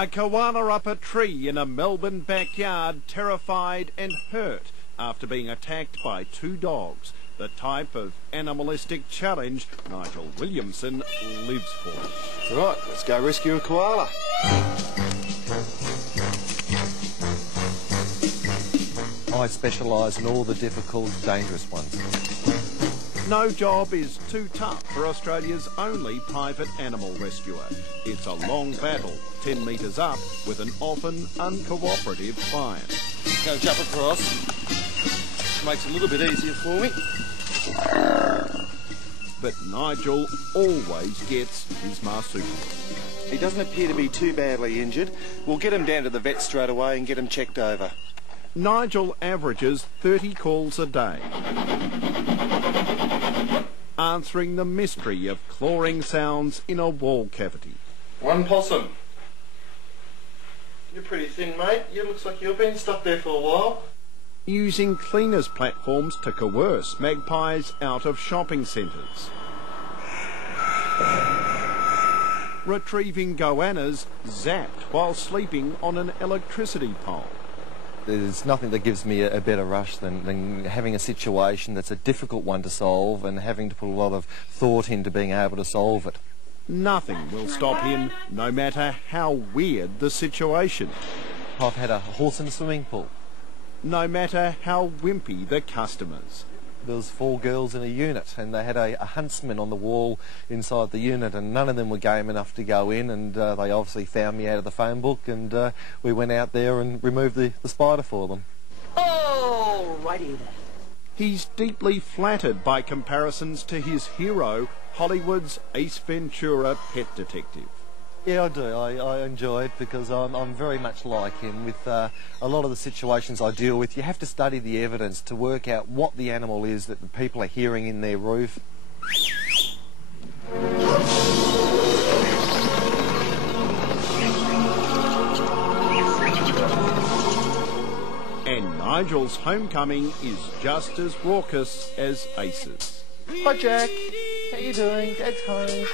A koala up a tree in a Melbourne backyard, terrified and hurt after being attacked by two dogs. The type of animalistic challenge Nigel Williamson lives for. Right, let's go rescue a koala. I specialise in all the difficult, dangerous ones. No job is too tough for Australia's only private animal rescuer. It's a long battle, 10 metres up, with an often uncooperative client. Go jump across. Makes it a little bit easier for me. But Nigel always gets his marsupial. He doesn't appear to be too badly injured. We'll get him down to the vet straight away and get him checked over. Nigel averages 30 calls a day, answering the mystery of clawing sounds in a wall cavity. One possum. You're pretty thin, mate. You looks like you've been stuck there for a while. Using cleaners' platforms to coerce magpies out of shopping centres. Retrieving goannas zapped while sleeping on an electricity pole. There's nothing that gives me a better rush than having a situation that's a difficult one to solve and having to put a lot of thought into being able to solve it. Nothing will stop him, no matter how weird the situation. I've had a horse in a swimming pool. No matter how wimpy the customers. There was 4 girls in a unit and they had a huntsman on the wall inside the unit, and none of them were game enough to go in, and they obviously found me out of the phone book, and we went out there and removed the spider for them. Alrighty then. He's deeply flattered by comparisons to his hero, Hollywood's Ace Ventura pet detective. Yeah, I do. I enjoy it because I'm very much like him. With a lot of the situations I deal with, you have to study the evidence to work out what the animal is that the people are hearing in their roof. And Nigel's homecoming is just as raucous as Ace's. Hi, Jack. How you doing? Dad's home.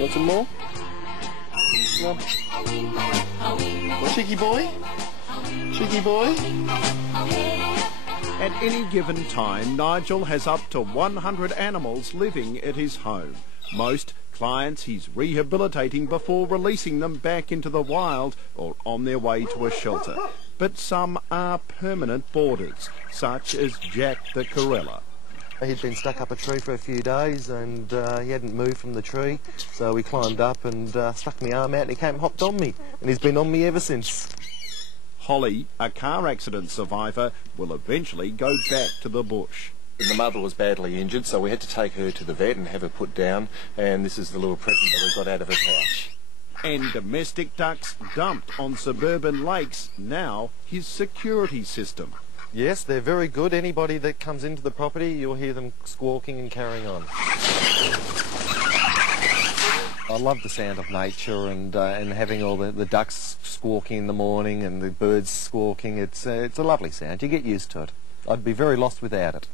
Want some more? No. Cheeky boy? Cheeky boy? At any given time, Nigel has up to 100 animals living at his home. Most clients he's rehabilitating before releasing them back into the wild or on their way to a shelter. But some are permanent boarders, such as Jack the Corella. He'd been stuck up a tree for a few days and he hadn't moved from the tree, so we climbed up and stuck my arm out and he came and hopped on me, and he's been on me ever since. Holly, a car accident survivor, will eventually go back to the bush. The mother was badly injured, so we had to take her to the vet and have her put down, and this is the little present that we got out of her pouch. And domestic ducks dumped on suburban lakes, now his security system. Yes, they're very good. Anybody that comes into the property, you'll hear them squawking and carrying on. I love the sound of nature and having all the ducks squawking in the morning and the birds squawking. It's a lovely sound. You get used to it. I'd be very lost without it.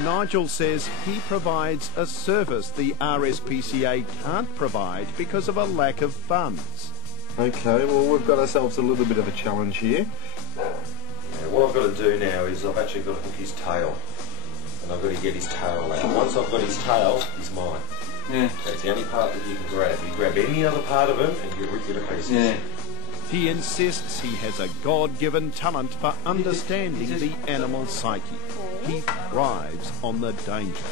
Nigel says he provides a service the RSPCA can't provide because of a lack of funds. Okay, well, we've got ourselves a little bit of a challenge here. Yeah, what I've got to do now is I've actually got to hook his tail, and I've got to get his tail out. Once I've got his tail, he's mine. Yeah. That's the only part that you can grab. You grab any other part of him and you rip it to pieces. Yeah. He insists he has a God-given talent for understanding the animal psyche. He thrives on the danger.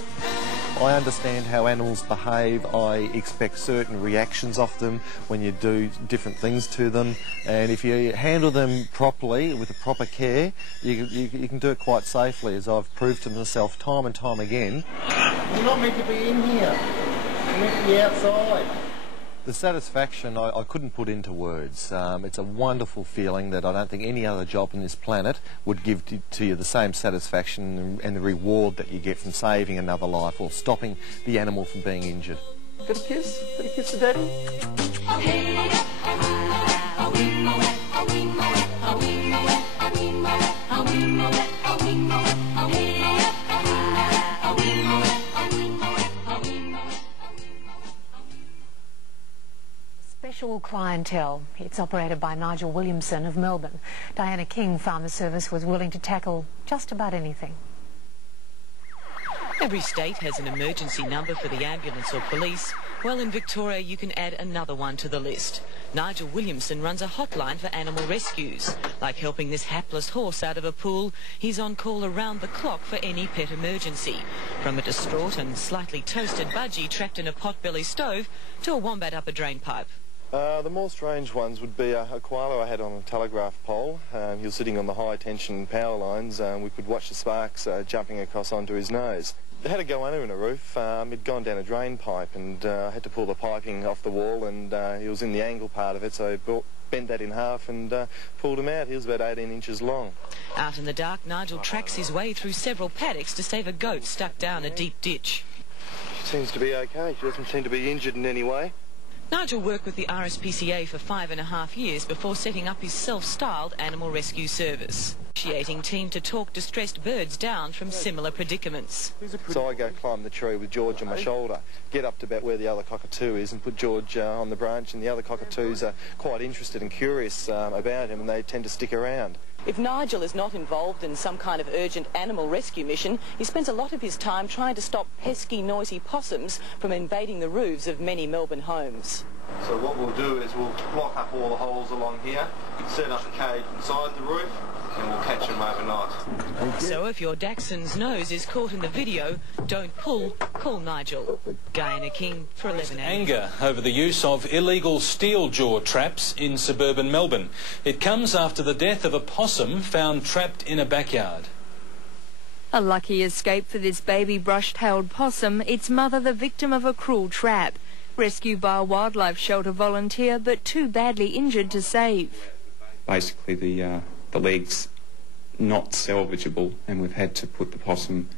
I understand how animals behave. I expect certain reactions off them when you do different things to them, and if you handle them properly with a proper care, you can do it quite safely, as I've proved to myself time and time again. You're not meant to be in here. You're meant to be outside. The satisfaction I couldn't put into words. It's a wonderful feeling that I don't think any other job on this planet would give to you the same satisfaction and the reward that you get from saving another life or stopping the animal from being injured. Got a kiss? Got a kiss for Daddy? special clientele. It's operated by Nigel Williamson of Melbourne. Diana King Farmer Service was willing to tackle just about anything. Every state has an emergency number for the ambulance or police. Well, in Victoria, you can add another one to the list. Nigel Williamson runs a hotline for animal rescues. Like helping this hapless horse out of a pool, he's on call around the clock for any pet emergency. From a distraught and slightly toasted budgie trapped in a potbelly stove to a wombat up a drain pipe. The more strange ones would be a koala I had on a telegraph pole. He was sitting on the high tension power lines. We could watch the sparks jumping across onto his nose. They had to go under in a roof. He'd gone down a drain pipe, and I had to pull the piping off the wall, and he was in the angle part of it, so I bent that in half and pulled him out. He was about 18 inches long. Out in the dark, Nigel tracks his way through several paddocks to save a goat stuck down a deep ditch. She seems to be okay. She doesn't seem to be injured in any way. Nigel worked with the RSPCA for 5.5 years before setting up his self-styled animal rescue service, initiating team to talk distressed birds down from similar predicaments. So I go climb the tree with George on my shoulder, get up to about where the other cockatoo is and put George on the branch, and the other cockatoos are quite interested and curious about him, and they tend to stick around. If Nigel is not involved in some kind of urgent animal rescue mission, he spends a lot of his time trying to stop pesky, noisy possums from invading the roofs of many Melbourne homes. So what we'll do is we'll block up all the holes along here, set up a cage inside the roof, and we'll catch them overnight. So if your Dachshund's nose is caught in the video, don't pull, call Nigel. Diana King for 11 hours. Anger over the use of illegal steel jaw traps in suburban Melbourne. It comes after the death of a possum found trapped in a backyard. A lucky escape for this baby brush-tailed possum, its mother the victim of a cruel trap. Rescued by a wildlife shelter volunteer, but too badly injured to save. Basically the leg's not salvageable, and we've had to put the possum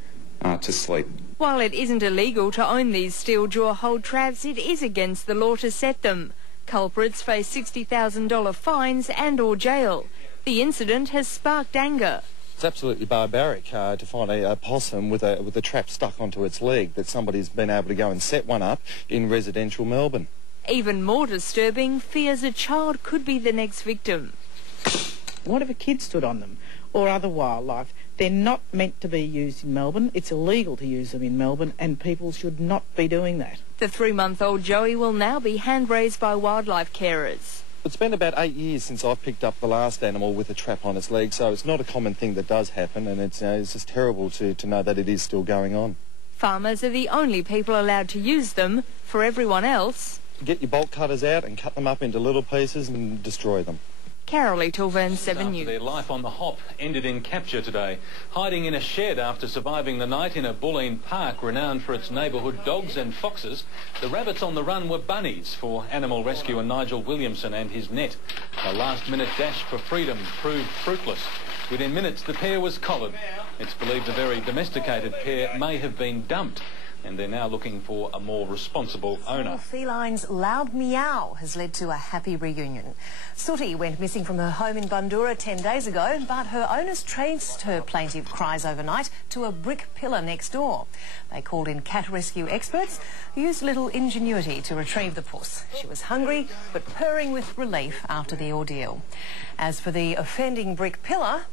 to sleep. While it isn't illegal to own these steel jaw hold traps, it is against the law to set them. Culprits face $60,000 fines and or jail. The incident has sparked anger. It's absolutely barbaric to find a possum with a trap stuck onto its leg, that somebody's been able to go and set one up in residential Melbourne. Even more disturbing, fears a child could be the next victim. What if a kid stood on them or other wildlife? They're not meant to be used in Melbourne. It's illegal to use them in Melbourne, and people should not be doing that. The 3-month-old Joey will now be hand-raised by wildlife carers. It's been about 8 years since I've picked up the last animal with a trap on its leg, so it's not a common thing that does happen, and it's just terrible to know that it is still going on. Farmers are the only people allowed to use them. For everyone else, get your bolt cutters out and cut them up into little pieces and destroy them. Carolee Tulvan, 7 News. Their life on the hop ended in capture today. Hiding in a shed after surviving the night in a Bulleen park renowned for its neighbourhood dogs and foxes, the rabbits on the run were bunnies for animal rescuer Nigel Williamson and his net. A last-minute dash for freedom proved fruitless. Within minutes, the pair was collared. It's believed the very domesticated pair may have been dumped, and they're now looking for a more responsible owner. Feline's loud meow has led to a happy reunion. Sooty went missing from her home in Bundoora 10 days ago, but her owners traced her plaintive cries overnight to a brick pillar next door. They called in cat rescue experts who used little ingenuity to retrieve the puss. She was hungry but purring with relief after the ordeal. As for the offending brick pillar,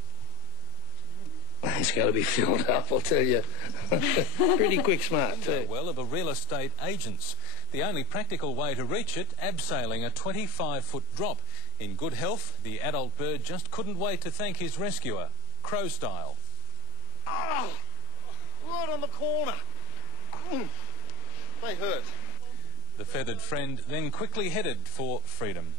it's got to be filled up, I'll tell you. Pretty quick smart, too. Well, of a real estate agent's. The only practical way to reach it, abseiling a 25-foot drop. In good health, the adult bird just couldn't wait to thank his rescuer, crow style. Oh, right on the corner. They hurt. The feathered friend then quickly headed for freedom.